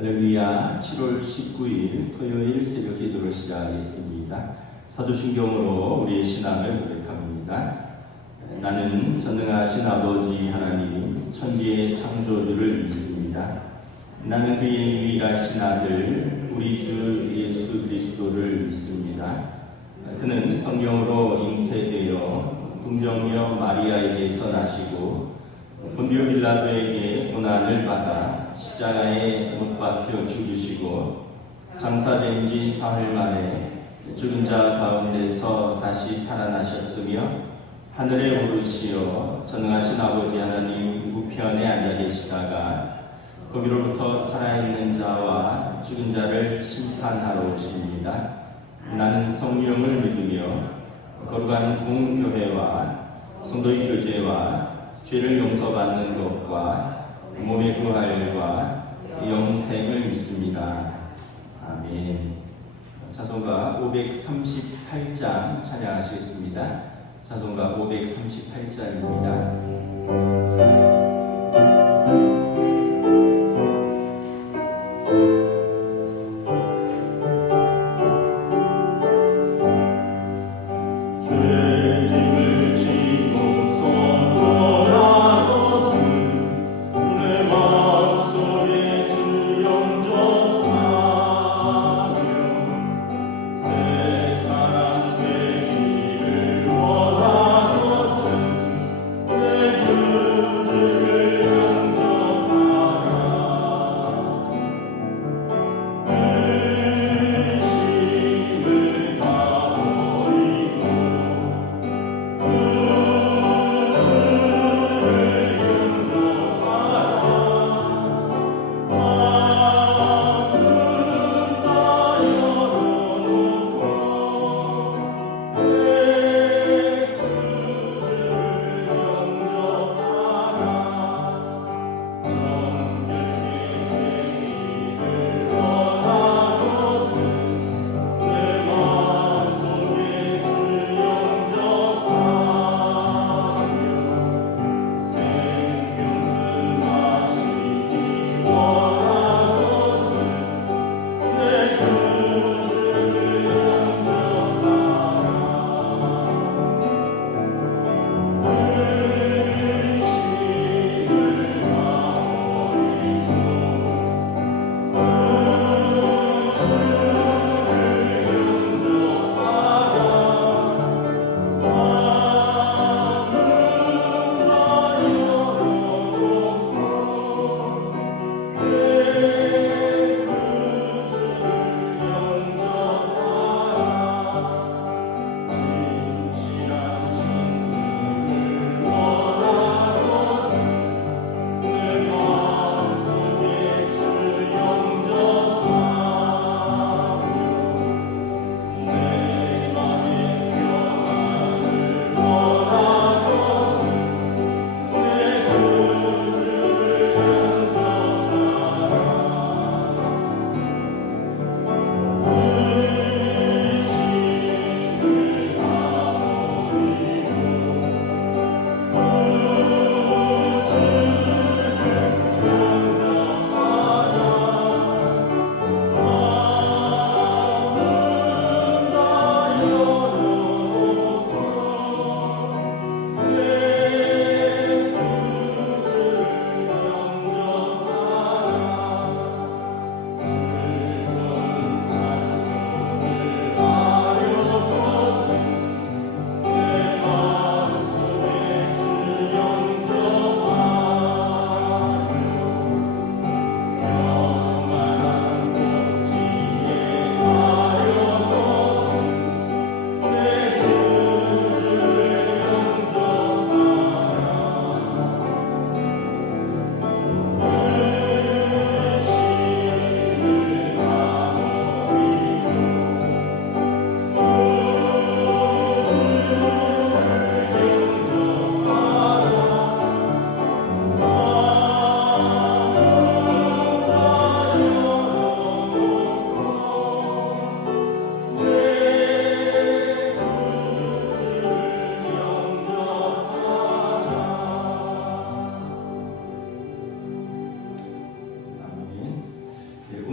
할렐루야. 7월 19일 토요일 새벽 기도를 시작하겠습니다. 사도신경으로 우리의 신앙을 고백합니다. 나는 전능하신 아버지 하나님 천지의 창조주를 믿습니다. 나는 그의 유일하신 아들 우리 주 예수 그리스도를 믿습니다. 그는 성령으로 잉태되어 동정녀 마리아에게서 나시고 본디오 빌라도에게 고난을 받아 십자가에 못 박혀 죽으시고 장사된 지 사흘 만에 죽은 자 가운데서 다시 살아나셨으며 하늘에 오르시어 전능하신 아버지 하나님 우편에 앉아 계시다가 거기로부터 살아있는 자와 죽은 자를 심판하러 오십니다. 나는 성령을 믿으며 거룩한 공교회와 성도의 교제와 죄를 용서받는 것과 몸의 부활과 영생을 믿습니다. 아멘. 찬송가 538장 찬양하시겠습니다. 찬송가 538장입니다. 내 주를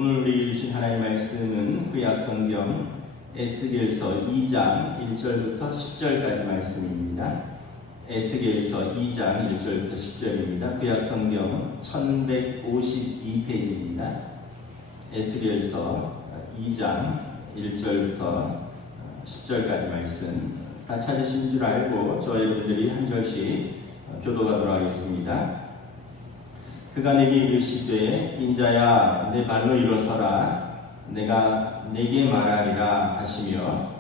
오늘 우리 주신 하나님의 말씀은 구약성경 에스겔서 2장 1절부터 10절까지 말씀입니다. 에스겔서 2장 1절부터 10절입니다. 구약성경 1152페이지입니다. 에스겔서 2장 1절부터 10절까지 말씀 다 찾으신 줄 알고 저희 분들이 한 절씩 교도하도록 하겠습니다. 그가 내게 이르시되 인자야 내 발로 일어서라 내가 내게 말하리라 하시며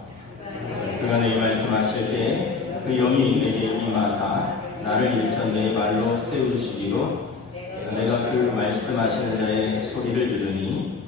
그가 내게 말씀하실 때 그 영이 내게 임하사 나를 일으켜 내 발로 세우시기로 내가 그 말씀하시는 자의 소리를 들으니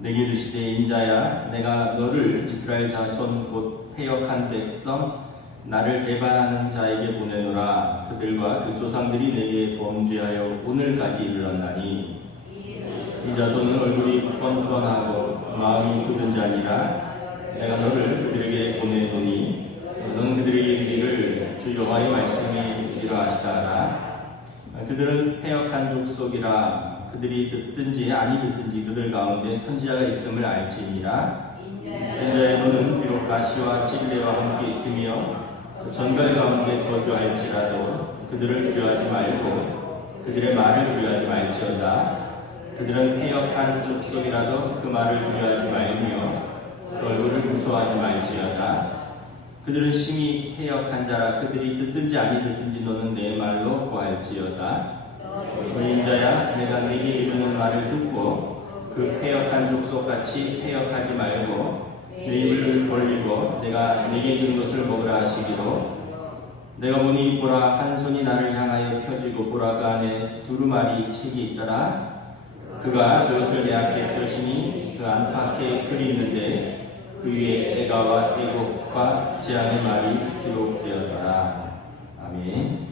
내게 이르시되 인자야 내가 너를 이스라엘 자손 곧 패역한 백성 나를 배반하는 자에게 보내노라. 그들과 그 조상들이 내게 범죄하여 오늘까지 이르렀나니 이 자손은 얼굴이 뻔뻔하고 마음이 굳은 자니라. 내가 너를 그들에게 보내노니 너는 그들에게 이르기를 주 여호와의 말씀이 이러하시다라. 그들은 패역한 족속이라. 그들이 듣든지 아니 듣든지 그들 가운데 선지자가 있음을 알지니라. 인자의 너는 비록 가시와 찔레와 함께 있으며 전갈 가운데 거주할지라도 그들을 두려워하지 말고 그들의 말을 두려워하지 말지어다. 그들은 패역한 족속이라도 그 말을 두려워하지 말며 그 얼굴을 무서워하지 말지어다. 그들은 심히 패역한 자라. 그들이 듣든지 아니 듣든지 너는 내 말로 구할지어다. 인자야 내가 네게 이르는 말을 듣고 그 패역한 족속같이 패역하지 말고 내 입을 벌리고 내가 네게 준 것을 먹으라 하시기로 내가 보니 보라 한 손이 나를 향하여 펴지고 보라 그 안에 두루마리 책이 있더라. 그가 그것을 내 앞에 펴시니 그 안팎에 글이 있는데 그 위에 애가와 애곡과 재앙의 말이 기록되었더라. 아멘.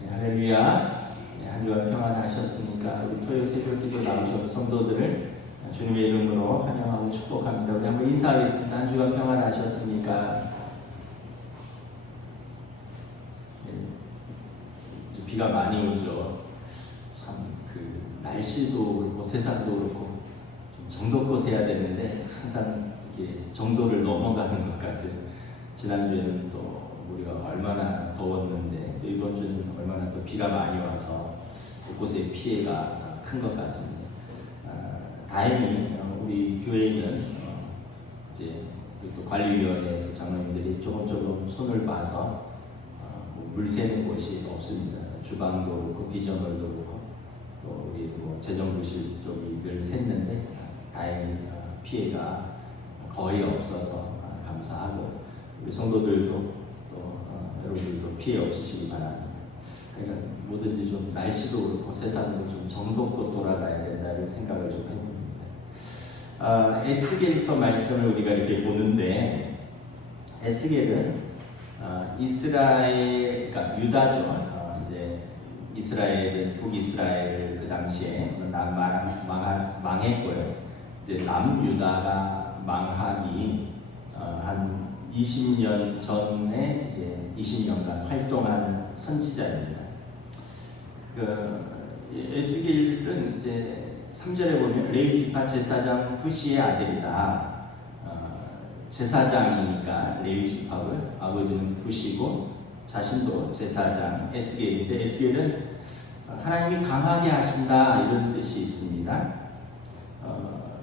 네, 할렐루야. 네, 한 주간 평안하셨습니까? 우리 토요 새벽 기도 나오신 성도들을 주님의 이름으로 환영하고 축복합니다. 우리 한번 인사하겠습니다. 한 주간 평안하셨습니까? 네, 비가 많이 오죠. 참 그 날씨도 그렇고 세상도 그렇고 좀 정도껏 해야 되는데 항상 이렇게 정도를 넘어가는 것 같은. 지난주에는 또 우리가 얼마나 더웠는데 또 이번 주는 얼마나 또 비가 많이 와서 곳곳에 피해가 큰 것 같습니다. 다행히 우리 교회는 이제 또 관리위원회에서 장로님들이 조금 손을 봐서 물 새는 곳이 없습니다. 주방도 그렇고 비전월도 그렇고 또 우리 재정부실 쪽이 늘 샜는데 다행히 피해가 거의 없어서 감사하고 우리 성도들도 또 여러분들도 피해 없으시기 바랍니다. 그러니까 뭐든지 좀 날씨도 그렇고 세상도 좀 정도껏 돌아가야 된다는 생각을 좀 해봅니다. 에스겔서 말씀을 우리가 이렇게 보는데 에스겔은 이스라엘, 그러니까 유다죠. 이제 이스라엘은 북이스라엘 그 당시에 망했고요. 이제 남유다가 망하기 한 20년 전에 이제 20년간 활동한 선지자입니다. 에스겔은 이제 3절에 보면 레위 지파 제사장 부시의 아들이다. 제사장이니까 레위 지파고요. 아버지는 부시고 자신도 제사장 에스겔인데 에스겔은 하나님이 강하게 하신다 이런 뜻이 있습니다.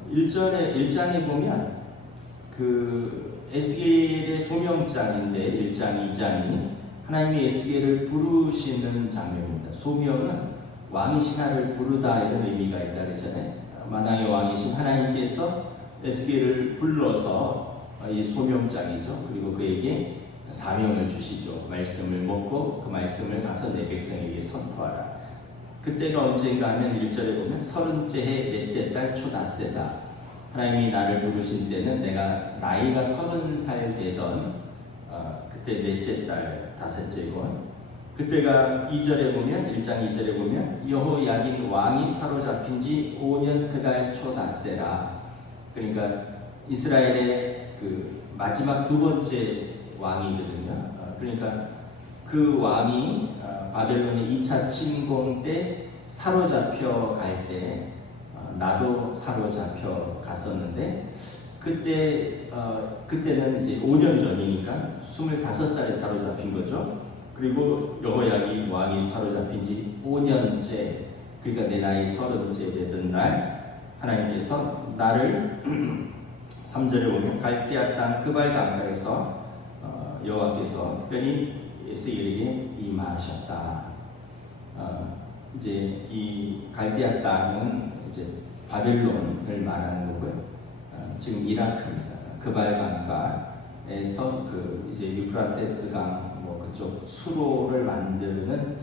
1장에 보면 그 에스겔의 소명장인데 1장, 2장이 하나님이 에스겔을 부르시는 장면입니다. 소명은 왕이 신하를 부르다 이런 의미가 있다 그랬잖아요. 만왕의 왕이신 하나님께서 에스겔을 불러서 이 소명장이죠. 그리고 그에게 사명을 주시죠. 말씀을 먹고 그 말씀을 가서 내 백성에게 선포하라. 그때가 언젠가 하면 1절에 보면 30째 해 넷째 달 초닷새다. 하나님이 나를 부르신 때는 내가 나이가 30살 되던 그때 넷째 달 다섯째고 그때가 2절에 보면 1장 2절에 보면 여호야긴 왕이 사로잡힌 지 5년 그달 초닷새라. 그러니까 이스라엘의 그 마지막 두 번째 왕이거든요. 그러니까 그 왕이 바벨론의 2차 침공 때 사로잡혀 갈 때 나도 사로잡혀 갔었는데 그때는 이제 5년 전이니까 25살에 사로잡힌 거죠. 그리고 여호야긴 왕이 사로잡힌 지 5년째, 그러니까 내 나이 30째 되던 날 하나님께서 나를 3절에 보면 갈대아 땅 그발 강가에서 여호와께서 특별히 에스겔에게 임하셨다. 이제 이 갈대아 땅은 이제 바벨론을 말하는 거고요. 지금 이라크입니다. 그발 강가에서 그 이제 유프라테스 강 뭐 그쪽 수로를 만드는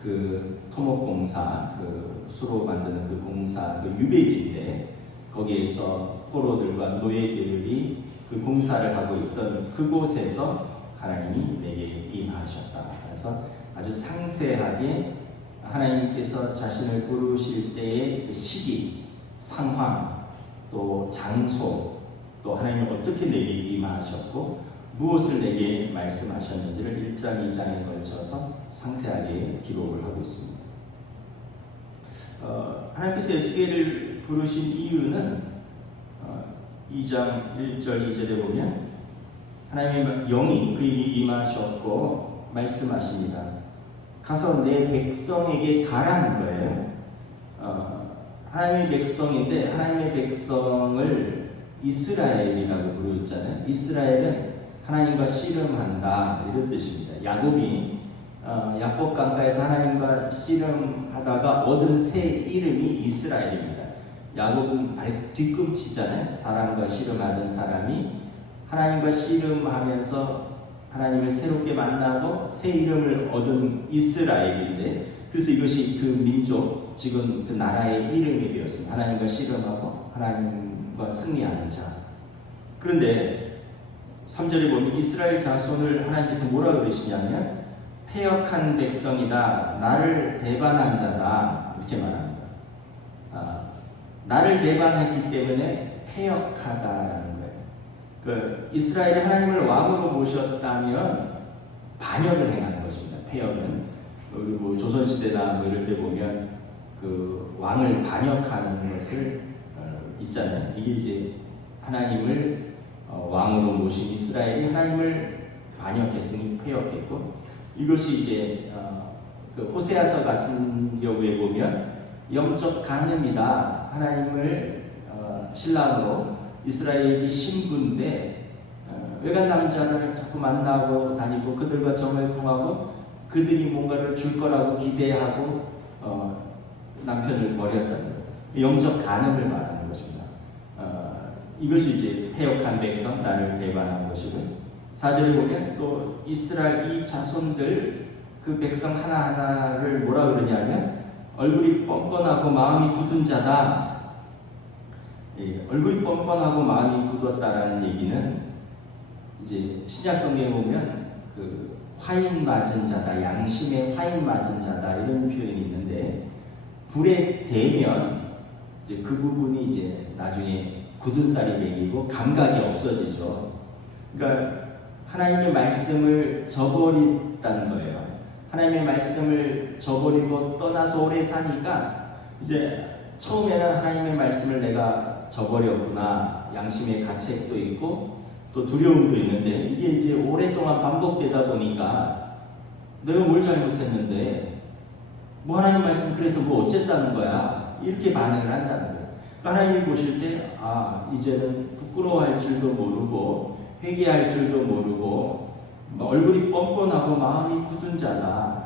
그 토목공사, 그 수로 만드는 그 공사, 그 유배지인데 거기에서 포로들과 노예들이 그 공사를 하고 있던 그곳에서 하나님이 내게 임하셨다. 그래서 아주 상세하게 하나님께서 자신을 부르실 때의 그 시기, 상황, 또 장소, 또 하나님이 어떻게 내게 임하셨고 무엇을 내게 말씀하셨는지를 1장, 2장에 걸쳐서 상세하게 기록을 하고 있습니다. 하나님께서 에스겔을 부르신 이유는 2장 1절 2절에 보면 하나님의 영이 그에게 임하셨고 말씀하십니다. 가서 내 백성에게 가라는 거예요. 하나님의 백성인데 하나님의 백성을 이스라엘이라고 부르잖아요. 이스라엘은 하나님과 씨름한다 이런 뜻입니다. 야곱이 야곱 강가에서 하나님과 씨름하다가 얻은 새 이름이 이스라엘입니다. 야곱은 뒤꿈치잖아요. 사람과 씨름하던 사람이 하나님과 씨름하면서 하나님을 새롭게 만나고 새 이름을 얻은 이스라엘인데, 그래서 이것이 그 민족, 지금 그 나라의 이름이 되었습니다. 하나님과 씨름하고 하나님과 승리하는 자. 그런데 3절에 보면 이스라엘 자손을 하나님께서 뭐라 그러시냐면 패역한 백성이다, 나를 배반한 자다 이렇게 말합니다. 나를 배반했기 때문에 패역하다라는 거예요. 그 이스라엘이 하나님을 왕으로 모셨다면 반역을 행하는 것입니다. 패역은 우리 뭐 조선시대나 뭐 이럴 때 보면 그 왕을 반역하는 것을 있잖아요. 이게 이제 하나님을 왕으로 모신 이스라엘이 하나님을 반역했으니 패역했고, 이것이 이제 그 호세아서 같은 경우에 보면 영적 간음이다. 하나님을 신랑으로 이스라엘이 신부인데 외간 남자를 자꾸 만나고 다니고 그들과 정을 통하고 그들이 뭔가를 줄 거라고 기대하고 남편을 버렸다는 거예요. 영적 간음을 말하는 것입니다. 이것이 이제 패역한 백성, 나를 배반한 것이고, 4절에 보면 또 이스라엘 이 자손들 그 백성 하나하나를 뭐라 그러냐면 얼굴이 뻔뻔하고 마음이 굳은 자다. 얼굴이 뻔뻔하고 마음이 굳었다라는 얘기는 이제 신약 성경에 보면 그 화인 맞은 자다, 양심에 화인 맞은 자다 이런 표현이 있는데, 불에 대면 이제 그 부분이 이제 나중에 굳은 쌀이 되고 감각이 없어지죠. 그러니까 하나님의 말씀을 저버렸다는 거예요. 하나님의 말씀을 저버리고 떠나서 오래 사니까 이제 처음에는 하나님의 말씀을 내가 저버렸구나, 양심의 가책도 있고 또 두려움도 있는데, 이게 이제 오랫동안 반복되다 보니까 내가 뭘 잘못했는데 뭐 하나님 말씀 그래서 뭐 어쨌다는 거야, 이렇게 반응을 한다는 거예요. 하나님이 보실 때 이제는 부끄러워할 줄도 모르고 회개할 줄도 모르고 얼굴이 뻔뻔하고 마음이 굳은 자다.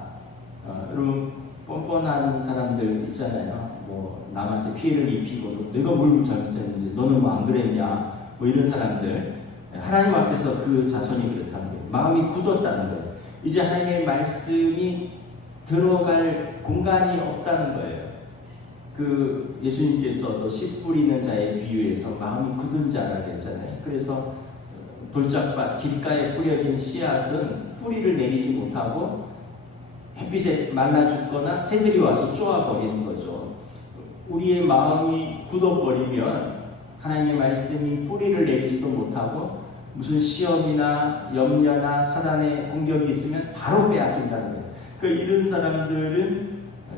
여러분 뻔뻔한 사람들 있잖아요. 뭐 남한테 피해를 입히고도 내가 뭘 잘못했는지 너는 뭐 안 그랬냐 뭐 이런 사람들, 하나님 앞에서 그 자손이 그렇다는 거예요. 마음이 굳었다는 거예요. 이제 하나님의 말씀이 들어갈 공간이 없다는 거예요. 그 예수님께서도 씨 뿌리는 자의 비유에서 마음이 굳은 자라고 했잖아요. 그래서 돌짝밭 길가에 뿌려진 씨앗은 뿌리를 내리지 못하고 햇빛에 말라 죽거나 새들이 와서 쪼아버리는 거죠. 우리의 마음이 굳어버리면 하나님의 말씀이 뿌리를 내리지도 못하고 무슨 시험이나 염려나 사단의 공격이 있으면 바로 빼앗긴다는 거예요. 이런 사람들은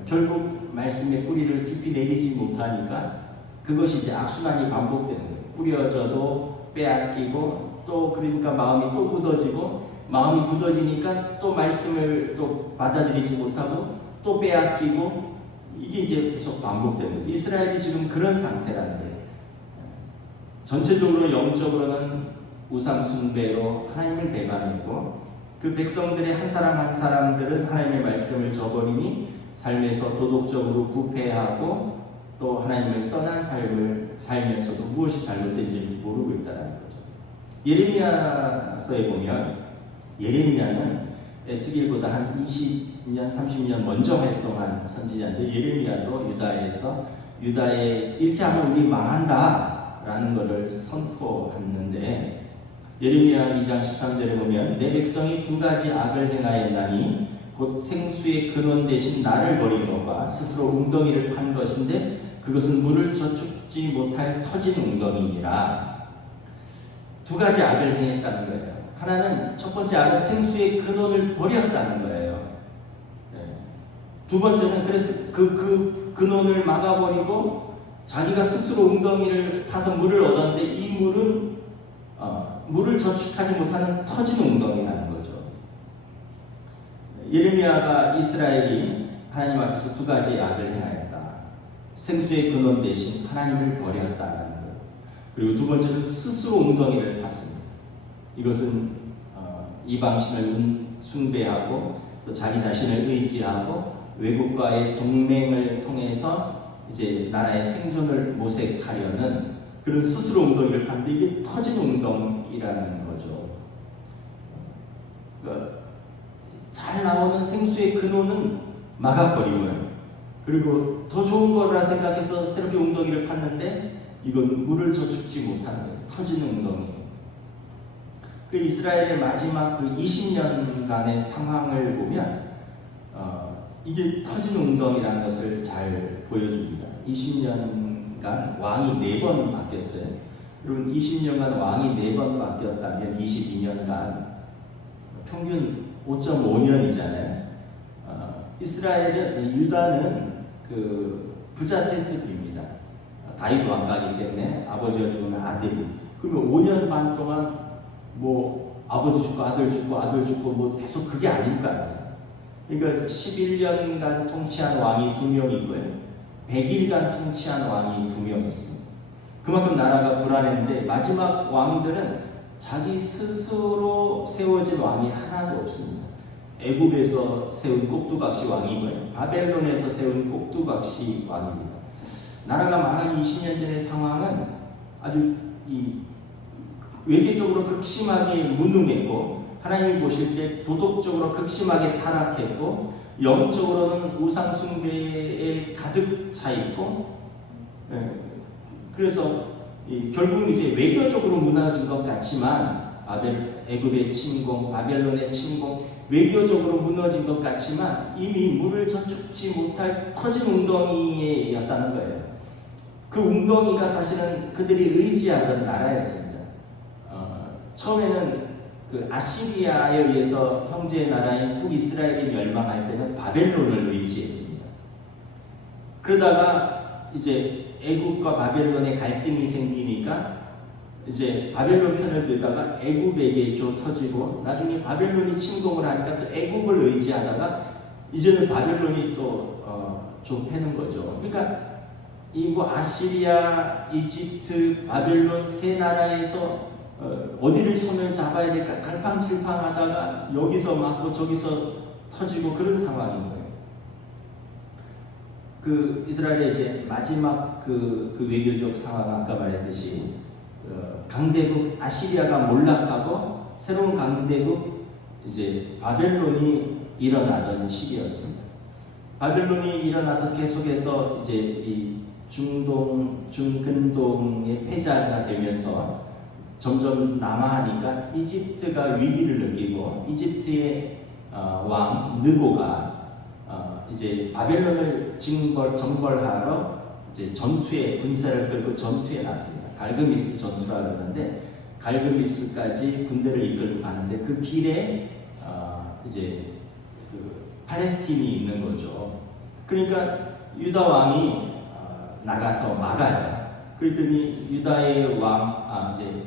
결국 말씀의 뿌리를 깊이 내리지 못하니까 그것이 이제 악순환이 반복되는 거예요. 뿌려져도 빼앗기고 또 그러니까 마음이 또 굳어지고 마음이 굳어지니까 또 말씀을 또 받아들이지 못하고 또 빼앗기고 이게 이제 계속 반복되는 거예요. 이스라엘이 지금 그런 상태라는 거예요. 전체적으로 영적으로는 우상 숭배로 하나님을 배반했고 그 백성들의 한 사람 한 사람들은 하나님의 말씀을 저버리니 삶에서 도덕적으로 부패하고 또 하나님을 떠난 삶을 살면서도 무엇이 잘못된지 모르고 있다는 거죠. 예레미야서에 보면 예레미야는 에스겔보다 한 20년, 30년 먼저 활동한 선지자인데 예레미야도 유다에 이렇게 하면 우리 망한다 라는 것을 선포했는데 예레미야 2장 13절에 보면 내 백성이 두 가지 악을 행하였나니 곧 생수의 근원 대신 나를 버린 것과 스스로 웅덩이를 판 것인데 그것은 물을 저축지 못할 터진 웅덩이니라. 두 가지 악을 행했다는 거예요. 하나는 첫 번째 악은 생수의 근원을 버렸다는 거예요. 두 번째는 그래서 그 근원을 막아버리고 자기가 스스로 웅덩이를 파서 물을 얻었는데 이 물은 물을 저축하지 못하는 터진 웅덩이라는 거죠. 예레미야가 이스라엘이 하나님 앞에서 두 가지 악을 행하였다. 생수의 근원 대신 하나님을 버렸다라는 거예요. 그리고 두 번째는 스스로 웅덩이를 팠습니다. 이것은 이방신을 숭배하고 또 자기 자신을 의지하고 외국과의 동맹을 통해서 이제 나라의 생존을 모색하려는 그런 스스로 웅덩이를 팠는데 이게 터진 웅덩이라는 거죠. 잘 나오는 생수의 근원은 막아버리고요. 그리고 더 좋은 거라 생각해서 새롭게 웅덩이를 팠는데 이건 물을 저축지 못하는 거예요. 터지는 웅덩이. 그 이스라엘의 마지막 그 20년간의 상황을 보면 이게 터진 웅덩이라는 것을 잘 보여줍니다. 20년간 왕이 4번 바뀌었어요. 그리고 20년간 왕이 4번 바뀌었다면 22년간 평균 5.5년이잖아요. 유다는 그 부자 세습입니다. 다윗 왕가이기 때문에 아버지가 죽으면 아들이. 그러면 5년 반 동안 뭐 아버지 죽고 아들 죽고 아들 죽고 뭐 계속 그게 아닐까요? 그러니까 11년간 통치한 왕이 2명 있고요. 100일간 통치한 왕이 2명 있습니다. 그만큼 나라가 불안했는데 마지막 왕들은 자기 스스로 세워진 왕이 하나도 없습니다. 애굽에서 세운 꼭두각시 왕이고요. 바벨론에서 세운 꼭두각시 왕입니다. 나라가 망한 20년 전의 상황은 아주 외교적으로 극심하게 무능했고 하나님이 보실 때 도덕적으로 극심하게 타락했고 영적으로는 우상 숭배에 가득 차 있고 그래서 결국은 이제 외교적으로 무너진 것 같지만 애굽의 침공, 바벨론의 침공 외교적으로 무너진 것 같지만 이미 물을 저축지 못할 터진 웅덩이였다는 거예요. 그 웅덩이가 사실은 그들이 의지하던 나라였습니다. 처음에는 그 아시리아에 의해서 형제 나라인 북이스라엘이 멸망할 때는 바벨론을 의지했습니다. 그러다가 이제 애굽과 바벨론의 갈등이 생기니까 이제 바벨론 편을 들다가 애굽에게 좀 터지고 나중에 바벨론이 침공을 하니까 또 애굽을 의지하다가 이제는 바벨론이 또 좀 패는 거죠. 그러니까 이 뭐 아시리아, 이집트, 바벨론 세 나라에서 어디를 손을 잡아야 될까 갈팡질팡하다가 여기서 맞고 저기서 터지고 그런 상황인 거예요. 그 이스라엘의 이제 마지막 그 외교적 상황 아까 말했듯이 강대국 아시리아가 몰락하고 새로운 강대국 이제 바벨론이 일어나던 시기였습니다. 바벨론이 일어나서 계속해서 이제 이 중근동의 패자가 되면서 점점 남하하니까 이집트가 위기를 느끼고 이집트의 왕 느고가 이제 바벨론을 정벌하러 이제 전투에 군사를 끌고 전투에 나왔습니다. 갈그미스 전투라 그러는데 갈그미스까지 군대를 이끌고 가는데 그 길에 이제 그 팔레스틴이 있는 거죠. 그러니까 유다 왕이 나가서 막아요. 그랬더니 유다의 이제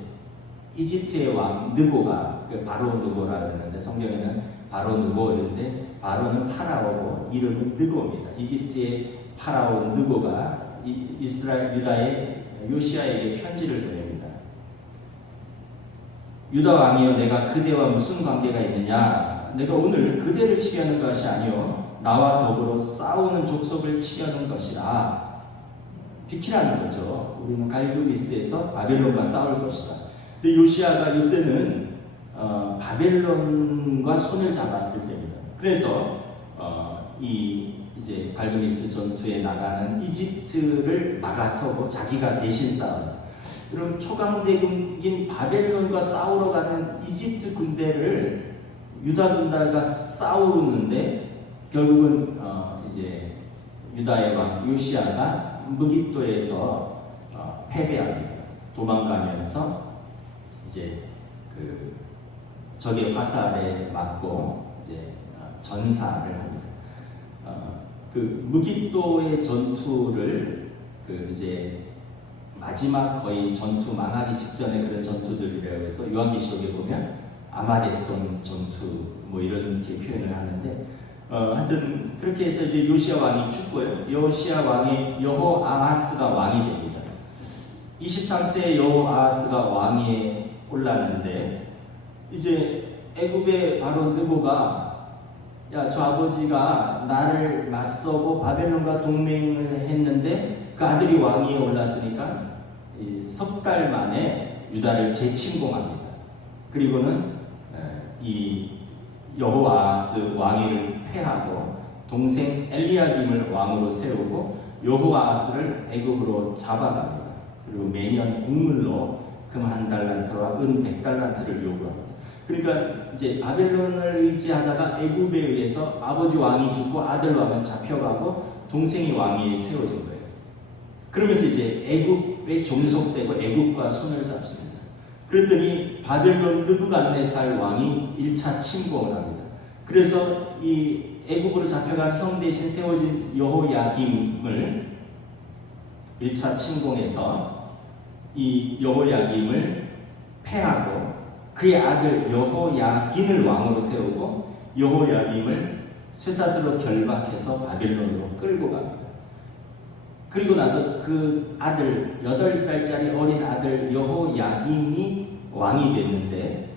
이집트의 왕 느고가, 바로 느고라 그러는데 성경에는 바로 느고 이런데 바로는 파라오고 이름은 느고입니다. 이집트의 파라오 느고가 이스라엘 유다의 요시아에게 편지를 보냅니다. 유다 왕이여, 내가 그대와 무슨 관계가 있느냐? 내가 오늘 그대를 치려는 것이 아니요 나와 더불어 싸우는 족속을 치려는 것이라. 비키라는 거죠. 우리는 갈그미스에서 바벨론과 싸울 것이다. 근데 요시아가 이때는 바벨론과 손을 잡았을 때입니다. 그래서 이제 갈그미스 전투에 나가는 이집트를 막아서고 자기가 대신 싸운. 그럼 초강대국인 바벨론과 싸우러 가는 이집트 군대를 유다 군대가 싸우는데 결국은 이제 유다의 왕 요시아가 무깃도에서 패배합니다. 도망가면서 이제 그 적의 화살에 맞고 이제 전사를 합니다. 그 무깃도의 전투를 그 이제 마지막 거의 전투 망하기 직전에 그런 전투들이라고 해서 요한계시록에 보면 아마겟돈 전투 뭐 이런 게 표현을 하는데 하여튼 그렇게 해서 이제 요시아 왕이 죽고요. 요시아 왕이 여호아하스가 왕이 됩니다. 23세에 여호아하스가 왕위에 올랐는데 이제 애굽의 바로 느고가 야, 저 아버지가 나를 맞서고 바벨론과 동맹을 했는데 그 아들이 왕위에 올랐으니까 석 달 만에 유다를 재침공합니다. 그리고는 이 여호아하스 왕위를 폐하고 동생 엘리야김을 왕으로 세우고 여호아하스를 애굽으로 잡아갑니다. 그리고 매년 국물로 금 1달란트와 은 100달란트를 요구합니다. 그러니까 이제 바벨론을 의지하다가 애굽에 의해서 아버지 왕이 죽고 아들 왕은 잡혀가고 동생이 왕위에 세워진 거예요. 그러면서 이제 애굽에 종속되고 애굽과 손을 잡습니다. 그랬더니 바벨론 느부갓네살 왕이 1차 침공을 합니다. 그래서 이 애굽으로 잡혀간 형 대신 세워진 여호야김을 1차 침공해서 이 여호야김을 패하고 그의 아들 여호야긴을 왕으로 세우고 여호야김을 쇠사슬로 결박해서 바벨론으로 끌고 갑니다. 그리고 나서 그 아들 8살짜리 어린 아들 여호야긴이 왕이 됐는데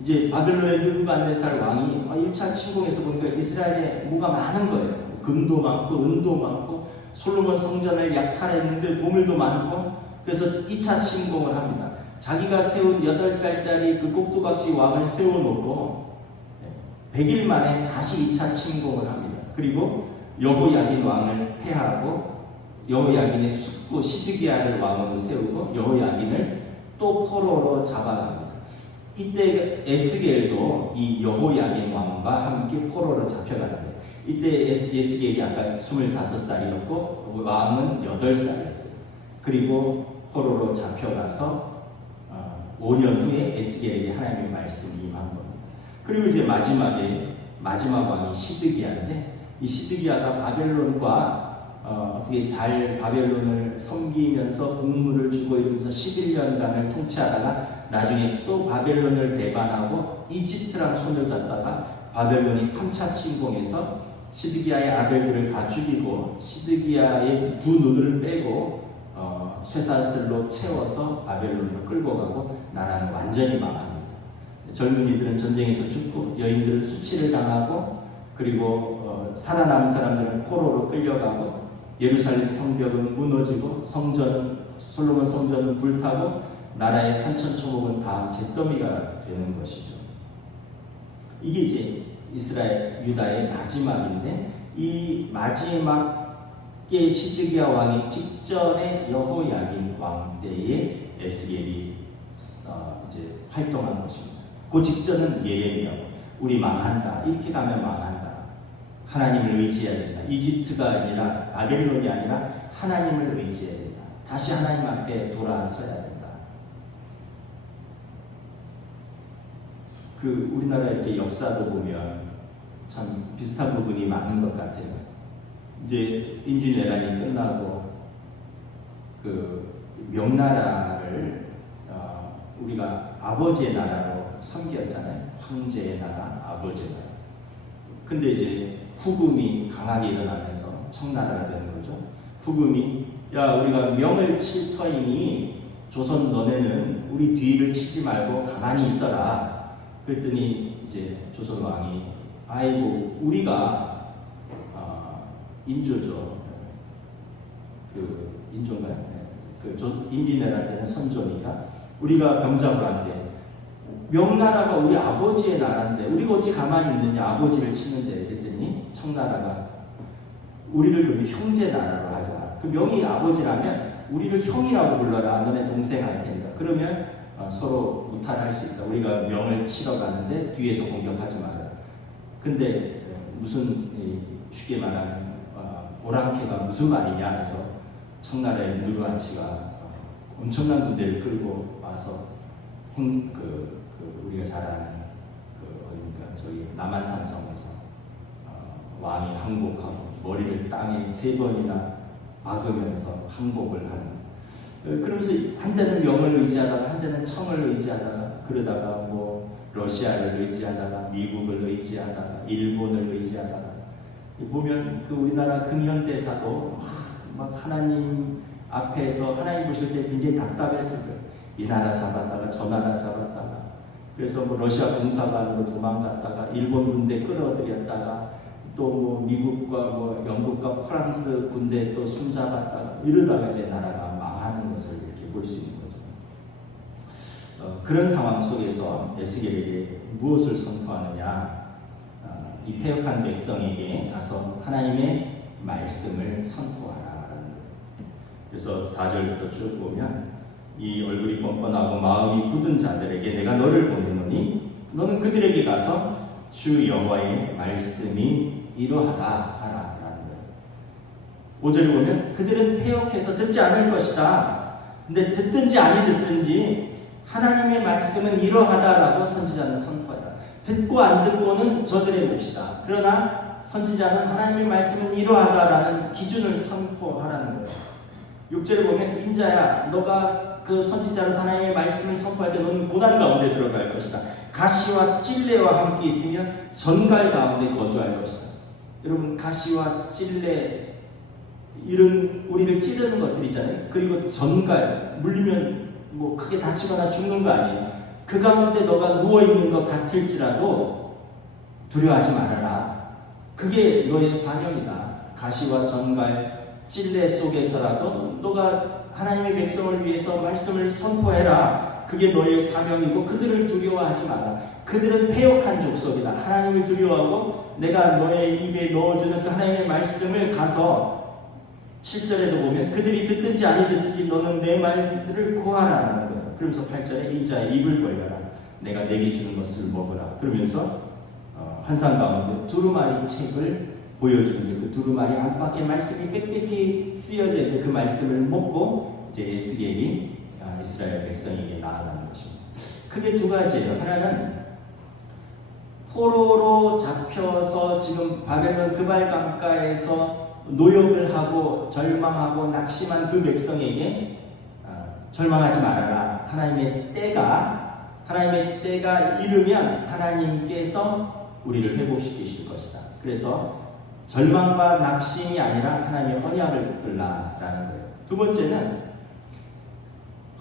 이제 바벨론의 느부갓네살 왕이 1차 침공에서 보니까 이스라엘에 뭐가 많은 거예요. 금도 많고 은도 많고 솔로몬 성전을 약탈했는데 보물도 많고 그래서 2차 침공을 합니다. 자기가 세운 8살짜리 그 꼭두각시 왕을 세워놓고 100일 만에 다시 2차 침공을 합니다. 그리고 여호야긴 왕을 패하고 여호야긴의 숙부 시드기야를 왕으로 세우고 여호야긴을 또 포로로 잡아갑니다. 이때 에스겔도 이 여호야긴 왕과 함께 포로로 잡혀가는데 이때 에스겔이 아까 25살이었고 왕은 8살이었어요. 그리고 포로로 잡혀가서 5년 후에 에스겔에게 하나님의 말씀이 임한 겁니다. 그리고 이제 마지막 왕이 시드기야인데 이 시드기야가 바벨론과 어떻게 잘 바벨론을 섬기면서 공물을 주고 이러면서 11년간을 통치하다가 나중에 또 바벨론을 배반하고 이집트랑 손을 잡다가 바벨론이 3차 침공해서 시드기야의 아들들을 다 죽이고 시드기야의 두 눈을 빼고 쇠사슬로 채워서 바벨론으로 끌고 가고 나라는 완전히 망합니다. 젊은이들은 전쟁에서 죽고 여인들은 수치를 당하고 그리고 살아남은 사람들은 포로로 끌려가고 예루살렘 성벽은 무너지고 솔로몬 성전은 불타고 나라의 산천초목은 다 잿더미가 되는 것이죠. 이게 이제 이스라엘 유다의 마지막인데 이 마지막의 시드기야 왕이 직전에 여호야긴 왕 때에 에스겔이 이제 활동한 것입니다. 그 직전은 예레미야 우리 망한다 이렇게 가면 망한다. 하나님을 의지해야 된다. 이집트가 아니라 바벨론이 아니라 하나님을 의지해야 된다. 다시 하나님 앞에 돌아서야 된다. 그 우리나라 이렇게 역사도 보면 참 비슷한 부분이 많은 것 같아요. 이제 임진왜란이 끝나고 그 명나라를 우리가 아버지의 나라로 섬겼잖아요. 황제의 나라, 아버지의 나라. 근데 이제 후금이 강하게 일어나면서 청나라가 되는 거죠. 후금이 야 우리가 명을 칠 터이니 조선 너네는 우리 뒤를 치지 말고 가만히 있어라. 그랬더니 이제 조선 왕이 아이고 우리가 인조죠. 그 인조인가요? 인디네라 때는 선조니까 우리가 병작을 한대. 명나라가 우리 아버지의 나라인데 우리가 어찌 가만히 있느냐. 아버지를 치는데. 그랬더니 청나라가 우리를 그러면 형제 나라로 하자. 그 명이 아버지라면 우리를 형이라고 불러라. 너네 동생 할 테니까. 그러면 서로 무탈할 수 있다. 우리가 명을 치러 가는데 뒤에서 공격하지 마라. 근데 무슨 쉽게 말하면 오랑캐가 무슨 말이냐 해서 청나라의 누르한치가 엄청난 군대를 끌고 와서 우리가 잘 아는 어딘가 저기 남한산성에서 왕이 항복하고 머리를 땅에 3번이나 박으면서 항복을 하는. 그러면서 한때는 명을 의지하다가 한때는 청을 의지하다가 그러다가 뭐 러시아를 의지하다가 미국을 의지하다가 일본을 의지하다가 보면 그 우리나라 근현대사도 막 하나님 앞에서 하나님 보실 때 굉장히 답답했을 거예요. 이 나라 잡았다가 저 나라 잡았다가 그래서 뭐 러시아 공사관으로 도망갔다가 일본 군대 끌어들였다가 또 뭐 미국과 뭐 영국과 프랑스 군대 또 손잡았다가 이러다가 이제 나라가 망하는 것을 이렇게 볼 수 있는 거죠. 그런 상황 속에서 에스겔에게 무엇을 선포하느냐? 이 패역한 백성에게 가서 하나님의 말씀을 선포하라라는 거예요. 그래서 4절부터 쭉 보면 이 얼굴이 뻔뻔하고 마음이 굳은 자들에게 내가 너를 보내노니 너는 그들에게 가서 주 여호와의 말씀이 이러하다 하라라는 거예요. 5절을 보면 그들은 패역해서 듣지 않을 것이다. 근데 듣든지 아니 듣든지 하나님의 말씀은 이러하다라고 선지자는 선포해라. 듣고 안 듣고는 저들의 몫이다. 그러나 선지자는 하나님의 말씀은 이러하다라는 기준을 선포하라는 거예요. 6절을 보면 인자야 너가 그 선지자로 하나님의 말씀을 선포할 때 너는 고난 가운데 들어갈 것이다. 가시와 찔레와 함께 있으면 전갈 가운데 거주할 것이다. 여러분 가시와 찔레 이런 우리를 찌르는 것들이잖아요. 그리고 전갈 물리면 뭐 크게 다치거나 죽는 거 아니에요. 그 가운데 너가 누워있는 것 같을지라도 두려워하지 말아라. 그게 너의 사명이다. 가시와 전갈 찔레 속에서라도 너가 하나님의 백성을 위해서 말씀을 선포해라. 그게 너의 사명이고 그들을 두려워하지 마라. 그들은 패역한 족속이다. 하나님을 두려워하고 내가 너의 입에 넣어주는 그 하나님의 말씀을 가서 7절에도 보면 그들이 듣든지 아니 듣든지 너는 내 말을 구하라는 거예요. 그러면서 8절에 인자의 입을 벌려라. 내가 내게 주는 것을 먹으라. 그러면서 환상 가운데 두루마리 책을 보여주는 게 그 두루마리 안팎의 말씀이 빽빽히 쓰여져 있는 그 말씀을 먹고 이제 에스겔이 이스라엘 백성에게 나아가는 것입니다. 크게 두 가지예요. 하나는 포로로 잡혀서 지금 바벨론 그발 강가에서 노역을 하고 절망하고 낙심한 그 백성에게 절망하지 말아라. 하나님의 때가 이르면 하나님께서 우리를 회복시키실 것이다. 그래서 절망과 낙심이 아니라 하나님의 언약을 붙들라라는 거예요. 두 번째는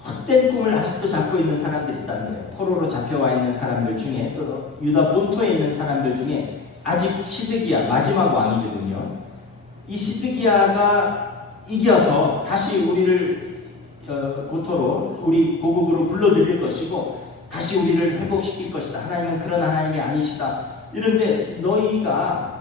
헛된 꿈을 아직도 잡고 있는 사람들이 있다는 거예요. 포로로 잡혀와 있는 사람들 중에 또 유다 본토에 있는 사람들 중에 아직 시드기야 마지막 왕이거든요. 이 시드기야가 이겨서 다시 우리를 고토로 우리 고국으로 불러들일 것이고 다시 우리를 회복시킬 것이다. 하나님은 그런 하나님이 아니시다. 이런데 너희가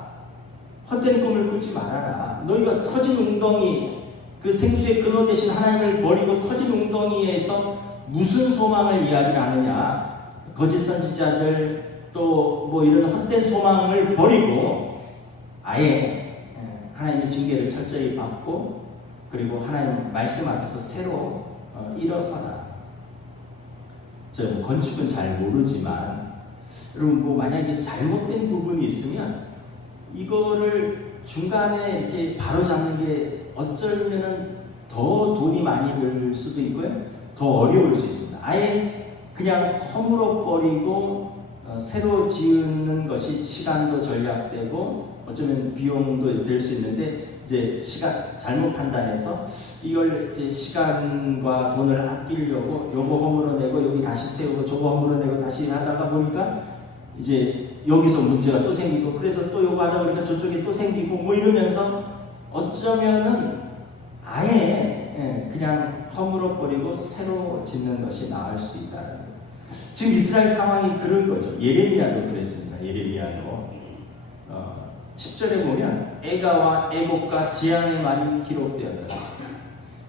헛된 꿈을 꾸지 말아라. 너희가 터진 웅덩이 그 생수의 근원 대신 하나님을 버리고 터진 웅덩이에서 무슨 소망을 이야기를 하느냐. 거짓 선지자들 또 뭐 이런 헛된 소망을 버리고 아예 하나님의 징계를 철저히 받고 그리고 하나님 말씀 앞에서 새로 일어서라. 저 건축은 잘 모르지만 여러분 뭐 만약에 잘못된 부분이 있으면 이거를 중간에 이렇게 바로 잡는 게 어쩌면은 더 돈이 많이 들 수도 있고요. 더 어려울 수 있습니다. 아예 그냥 허물어버리고 새로 지으는 것이 시간도 절약되고 어쩌면 비용도 될 수 있는데 이제 시간 잘못 판단해서 이걸 이제 시간과 돈을 아끼려고 요거 허물어내고 여기 다시 세우고 저거 허물어내고 다시 하다가 보니까 이제 여기서 문제가 또 생기고 그래서 또 요거 하다 보니까 저쪽에 또 생기고 뭐 이러면서 어쩌면은 아예 그냥 허물어버리고 새로 짓는 것이 나을 수도 있다는 거예요. 지금 이스라엘 상황이 그런 거죠. 예레미야도 그랬습니다. 예레미야도 10절에 보면 애가와 애곡과 재앙의 말이 기록되었다.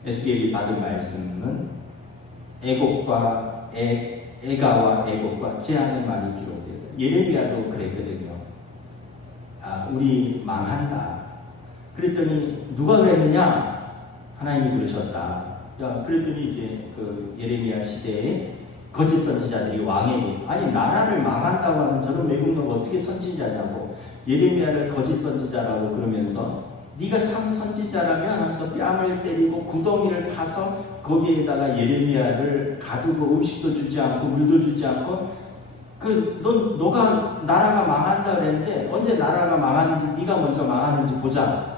에스겔이 받은 말씀은 애곡과 애가와 애곡과 재앙의 말이 기록되었다. 예레미야도 그랬거든요. 우리 망한다. 그랬더니 누가 그랬느냐? 하나님이 그러셨다. 그랬더니 이제 그 예레미야 시대에 거짓 선지자들이 왕에게 아니 나라를 망한다고 하는 저런 외국노가 어떻게 선지자냐고 예레미야를 거짓 선지자라고 그러면서 네가 참 선지자라면 하면서 뺨을 때리고 구덩이를 파서 거기에다가 예레미야를 가두고 음식도 주지 않고 물도 주지 않고 너가 나라가 망한다 그랬는데 언제 나라가 망하는지 네가 먼저 망하는지 보자.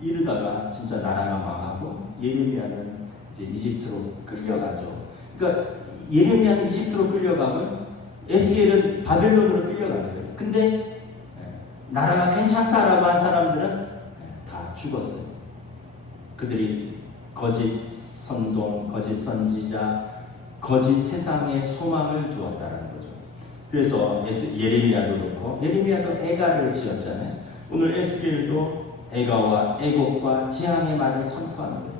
이러다가 진짜 나라가 망하고 예레미야는 이제 이집트로 끌려가죠. 그러니까 예레미야는 이집트로 끌려가고 에스겔은 바벨론으로 끌려가거든요. 근데 나라가 괜찮다라고 한 사람들은 다 죽었어요. 그들이 거짓 선동, 거짓 선지자, 거짓 세상에 소망을 두었다는 거죠. 그래서 예레미야도 그렇고 예레미야도 애가를 지었잖아요. 오늘 에스겔도 애가와 애곡과 재앙의 말을 선포하는 거예요.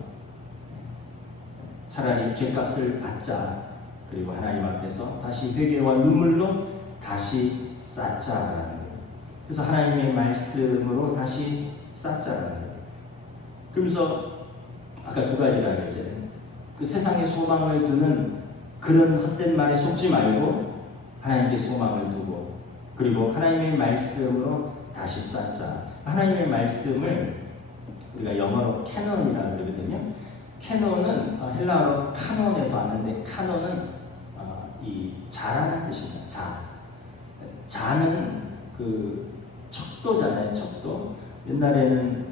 차라리 죄값을 받자. 그리고 하나님 앞에서 다시 회개와 눈물로 다시 쌓자라는 거예요. 그래서 하나님의 말씀으로 다시 쌓자라는 거예요. 그러면서 아까 두 가지라 그랬잖아요. 그 세상에 소망을 두는 그런 헛된 말에 속지 말고 하나님께 소망을 두고 그리고 하나님의 말씀으로 다시 쌓자. 하나님의 말씀을 우리가 영어로 캐논이라고 그러거든요. 캐논은 헬라어로 카논에서 왔는데 카논은 이 자라는 뜻입니다. 자는 그 척도잖아요. 척도. 옛날에는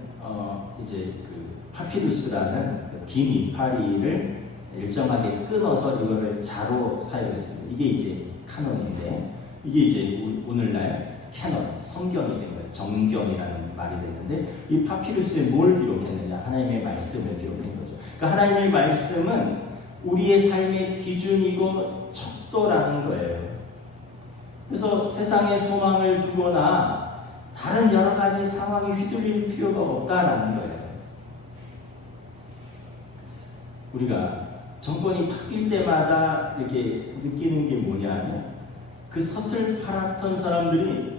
이제 그 파피루스라는 긴 이파리를 일정하게 끊어서 이거를 자로 사용했습니다. 이게 이제 카논인데 이게 이제 오늘날 캐논, 성경이 된 거예요. 정경이라는 말이 됐는데 이 파피루스에 뭘 기록했느냐? 하나님의 말씀을 기록한 거죠. 그러니까 하나님의 말씀은 우리의 삶의 기준이고 척도라는 거예요. 그래서 세상에 소망을 두거나 다른 여러 가지 상황에 휘둘릴 필요가 없다라는 거예요. 우리가 정권이 바뀔 때마다 이렇게 느끼는 게 뭐냐면 그 덫을 팔았던 사람들이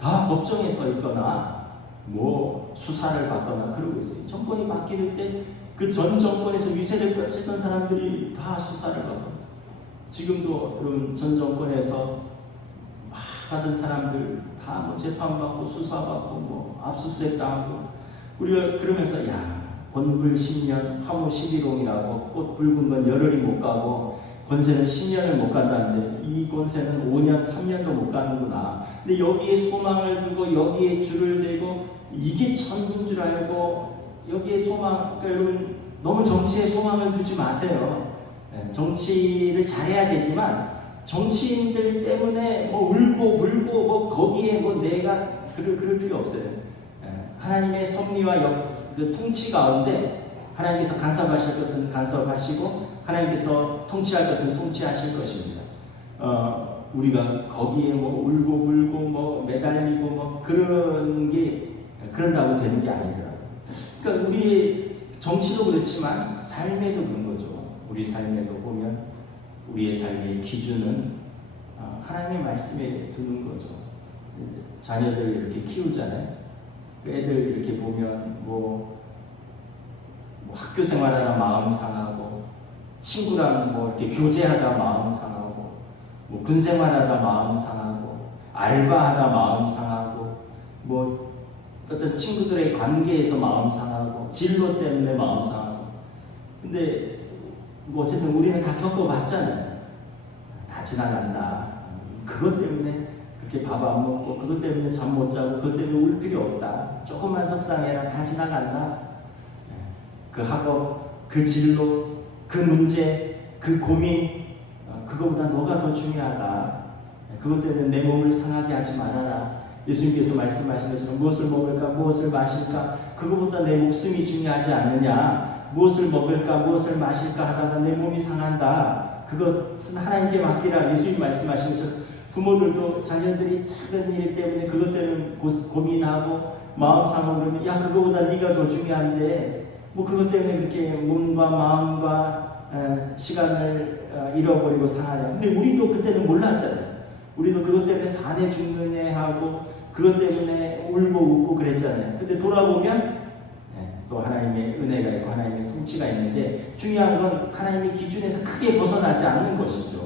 다 법정에 서 있거나 뭐 수사를 받거나 그러고 있어요. 정권이 바뀔 때 그 전 정권에서 위세를 펼쳤던 사람들이 다 수사를 받고 지금도 여러분 전 정권에서 막 하던 사람들 다 뭐 재판받고 수사받고 뭐 압수수색 당하고 우리가 그러면서 권불 10년 화무 11홍이라고 꽃 붉은 건 열흘이 못 가고 권세는 10년을 못 간다는데 이 권세는 5년 3년도 못 가는구나. 근데 여기에 소망을 두고 여기에 줄을 대고 이게 전부인 줄 알고 여기에 소망, 그러니까 여러분 너무 정치에 소망을 두지 마세요. 정치를 잘해야 되지만 정치인들 때문에 뭐 울고 불고 뭐 거기에 뭐 내가 그럴 필요 없어요. 하나님의 섭리와 그 통치 가운데 하나님께서 간섭하실 것은 간섭하시고 하나님께서 통치할 것은 통치하실 것입니다. 우리가 거기에 뭐 울고 불고 뭐 매달리고 뭐 그런다고 되는 게 아니더라고요. 그러니까 우리 정치도 그렇지만 삶에도 그런 거죠. 우리 삶에도 보면 우리의 삶의 기준은 하나님의 말씀에 두는 거죠. 자녀들 이렇게 키우잖아요. 애들 이렇게 보면 뭐 학교 생활하다 마음 상하고 친구랑 뭐 이렇게 교제하다 마음 상하고 뭐 군 생활하다 마음 상하고 알바하다 마음 상하고 뭐 어떤 친구들의 관계에서 마음 상하고 진로 때문에 마음 상하고 근데 뭐 어쨌든 우리는 다 겪어봤잖아요. 다 지나간다. 그것 때문에 그렇게 밥 안 먹고, 그것 때문에 잠 못 자고, 그것 때문에 울 필요 없다. 조금만 속상해라. 다 지나간다. 그 학업, 그 진로, 그 문제, 그 고민, 그거보다 너가 더 중요하다. 그것 때문에 내 몸을 상하게 하지 말아라. 예수님께서 말씀하신 것처럼 무엇을 먹을까, 무엇을 마실까, 그거보다 내 목숨이 중요하지 않느냐. 무엇을 먹을까, 무엇을 마실까 하다가 내 몸이 상한다. 그것은 하나님께 맡기라. 예수님 말씀하신 것처럼 부모들도 자녀들이 작은 일 때문에 그것 때문에 고민하고 마음 상하고 그러면 야, 그거보다 네가 더 중요한데 뭐 그것 때문에 그렇게 몸과 마음과 시간을 잃어버리고 상하냐. 근데 우리도 그때는 몰랐잖아요. 우리도 그것 때문에 산에 죽는 애 하고 그것 때문에 울고 웃고 그랬잖아요. 근데 돌아보면 또 하나님의 은혜가 있고 하나님의 통치가 있는데 중요한 건 하나님의 기준에서 크게 벗어나지 않는 것이죠.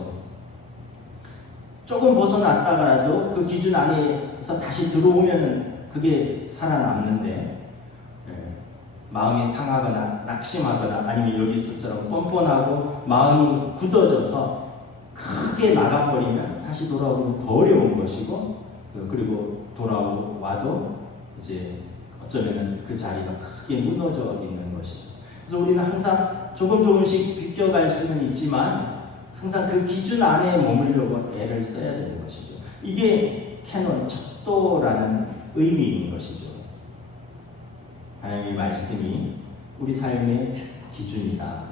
조금 벗어났다가도 그 기준 안에서 다시 들어오면은 그게 살아남는데 마음이 상하거나 낙심하거나 아니면 여기 있을처럼 뻔뻔하고 마음이 굳어져서 크게 나가버리면 다시 돌아오면 더 어려운 것이고 그리고 돌아와도 이제 어쩌면 그 자리가 크게 무너져 있는 것이죠. 그래서 우리는 항상 조금씩 비껴갈 수는 있지만 항상 그 기준 안에 머물려고 애를 써야 되는 것이죠. 이게 캐논 척도라는 의미인 것이죠. 하나님의 말씀이 우리 삶의 기준이다.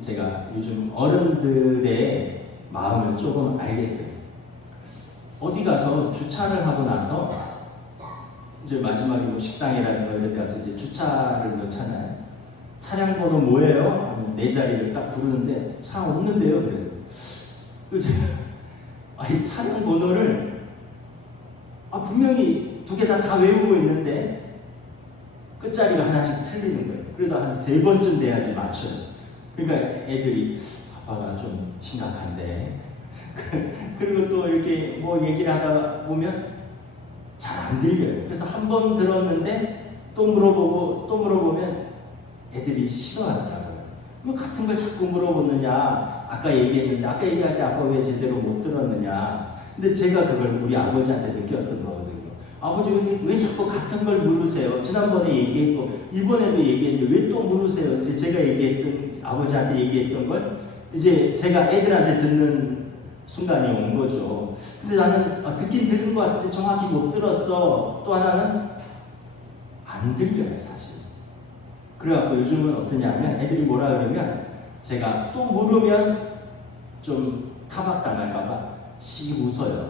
제가 요즘 어른들의 마음을 조금 알겠어요. 어디 가서 주차를 하고 나서 이제 마지막에 뭐 식당이라든가 이런 데 가서 이제 주차를 넣잖아요. 차량 번호 뭐예요? 하면 내 자리를 딱 부르는데 차 없는데요. 그래요. 이 차량 번호를 분명히 두 개 다 외우고 있는데 끝자리가 하나씩 틀리는 거예요. 그러다 한 3번쯤 돼야지 맞춰요. 그러니까 애들이 아빠가 좀 심각한데 그리고 또 이렇게 뭐 얘기를 하다 보면 잘 안 들려요. 그래서 한 번 들었는데 또 물어보면 애들이 싫어하더라고요. 뭐 같은 걸 자꾸 물어보느냐. 아까 얘기할 때 아빠 왜 제대로 못 들었느냐. 근데 제가 그걸 우리 아버지한테 느꼈던 거거든요. 아버지 왜 자꾸 같은 걸 물으세요? 지난번에 얘기했고 이번에도 얘기했는데 왜 또 물으세요? 이제 제가 아버지한테 얘기했던 걸 이제 제가 애들한테 듣는 순간이 온 거죠. 근데 나는 듣긴 들은 것 같은데 정확히 못 들었어. 또 하나는 안 들려요, 사실. 그래갖고 요즘은 어떠냐면 애들이 뭐라 그러면 제가 또 물으면 좀 타박당할까봐 씩 웃어요.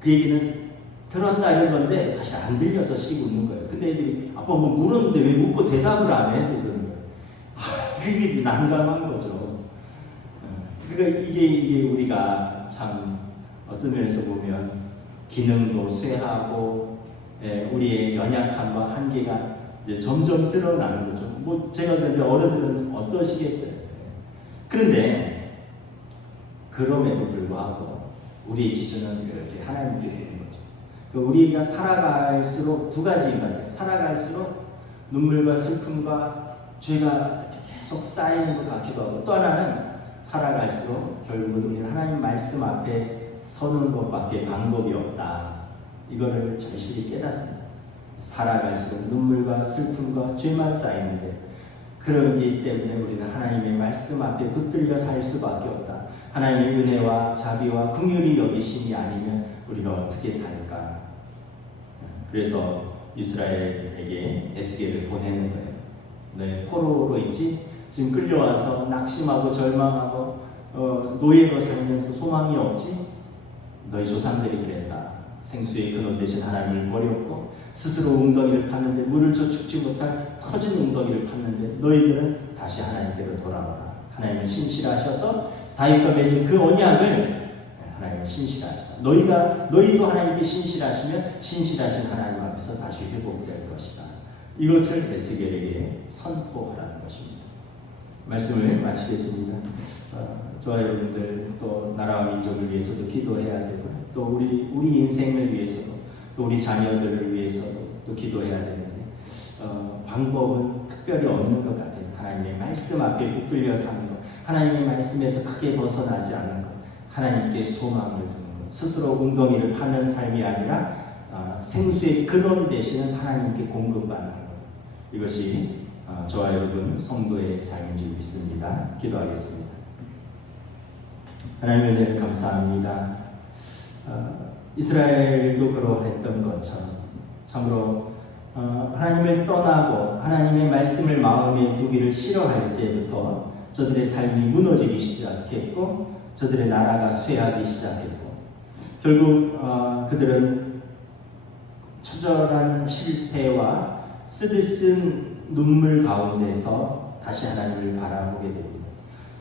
그 얘기는 들었다 이런 건데 사실 안 들려서 씩 웃는 거예요. 근데 애들이 아빠 뭐 물었는데 왜 묻고 대답을 안 해? 그러는 거예요. 그게 난감한 거죠. 그러니까 이게 우리가 참 어떤 면에서 보면 기능도 쇠하고 우리의 연약함과 한계가 이제 점점 드러나는 거죠. 뭐 제가 그런데 어른들은 어떠시겠어요? 그런데 그럼에도 불구하고 우리의 기준은 이렇게 하나님께 되는 거죠. 우리가 살아갈수록 두 가지인 것 같아요. 살아갈수록 눈물과 슬픔과 죄가 계속 쌓이는 것 같기도 하고 또 하나는 살아갈수록 결국은 우리는 하나님 말씀 앞에 서는 것밖에 방법이 없다. 이거를 절실히 깨닫습니다. 살아갈수록 눈물과 슬픔과 죄만 쌓이는데 그러기 때문에 우리는 하나님의 말씀 앞에 붙들려 살 수밖에 없다. 하나님의 은혜와 자비와 긍휼이 여기심이 아니면 우리가 어떻게 살까? 그래서 이스라엘에게 에스겔을 보내는 거예요. 너희 포로로 있지? 지금 끌려와서 낙심하고 절망하고 노예로 살면서 소망이 없지? 너희 조상들이 그랬다. 생수의 근원 되신 하나님을 버렸고 스스로 웅덩이를 팠는데 물을 저축지 못할 터진 웅덩이를 팠는데 너희들은 다시 하나님께로 돌아와라. 하나님은 신실하셔서 다윗과 맺은 그 언약을 하나님은 신실하시다. 너희도 하나님께 신실하시면 신실하신 하나님 앞에서 다시 회복될 것이다. 이것을 에스겔에게 선포하라는 것입니다. 말씀을 마치겠습니다. 저와 여러분들 또 나라와 민족을 위해서도 기도해야 되고 또 우리 인생을 위해서도 또 우리 자녀들을 위해서도 또 기도해야 되는데 방법은 특별히 없는 것 같아요. 하나님의 말씀 앞에 붙들려 사는 것, 하나님의 말씀에서 크게 벗어나지 않는 것, 하나님께 소망을 두는 것, 스스로 웅덩이를 파는 삶이 아니라 생수의 근원 되시는 하나님께 공급받는 것, 이것이 저와 여러분 성도의 삶인 줄 믿습니다. 기도하겠습니다. 하나님 은혜를 감사합니다. 이스라엘도 그러했던 것처럼 참으로 하나님을 떠나고 하나님의 말씀을 마음에 두기를 싫어할 때부터 저들의 삶이 무너지기 시작했고 저들의 나라가 쇠하기 시작했고 결국 그들은 처절한 실패와 쓰듯은 눈물 가운데서 다시 하나님을 바라보게 됩니다.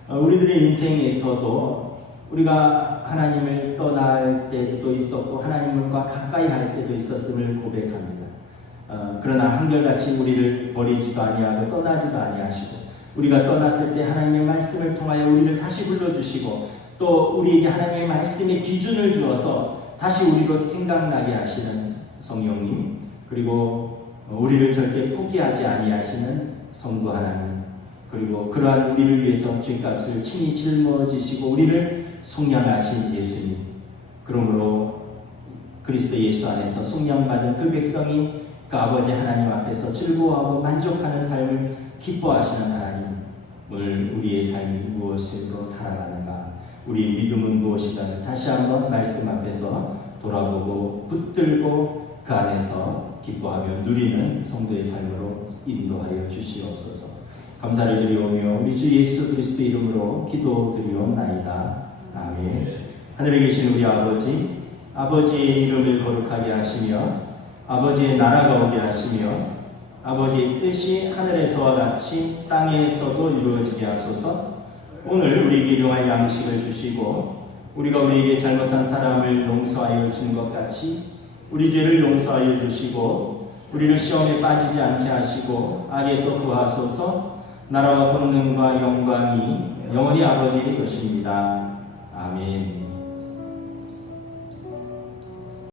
우리들의 인생에서도 우리가 하나님을 떠날 때도 있었고 하나님과 가까이 할 때도 있었음을 고백합니다. 그러나 한결같이 우리를 버리지도 아니하고 떠나지도 아니하시고 우리가 떠났을 때 하나님의 말씀을 통하여 우리를 다시 불러주시고 또 우리에게 하나님의 말씀의 기준을 주어서 다시 우리로 생각나게 하시는 성령님, 그리고 우리를 절대 포기하지 아니하시는 성부 하나님, 그리고 그러한 우리를 위해서 죄값을 친히 짊어지시고 우리를 속량하신 예수님, 그러므로 그리스도 예수 안에서 속량받은 그 백성이 그 아버지 하나님 앞에서 즐거워하고 만족하는 삶을 기뻐하시는 하나님을 우리의 삶이 무엇으로 살아가는가, 우리의 믿음은 무엇인가를 다시 한번 말씀 앞에서 돌아보고 붙들고 그 안에서 기뻐하며 누리는 성도의 삶으로 인도하여 주시옵소서. 감사를 드리오며 우리 주 예수 그리스도 이름으로 기도드리옵나이다. 아멘. 하늘에 계신 우리 아버지, 아버지의 이름을 거룩하게 하시며 아버지의 나라가 오게 하시며 아버지의 뜻이 하늘에서와 같이 땅에서도 이루어지게 하소서. 오늘 우리에게 일용할 양식을 주시고 우리가 우리에게 잘못한 사람을 용서하여 준 것 같이 우리 죄를 용서하여 주시고 우리를 시험에 빠지지 않게 하시고 악에서 구하소서. 나라와 권능과 영광이 영원히 아버지의 것입니다. 아멘.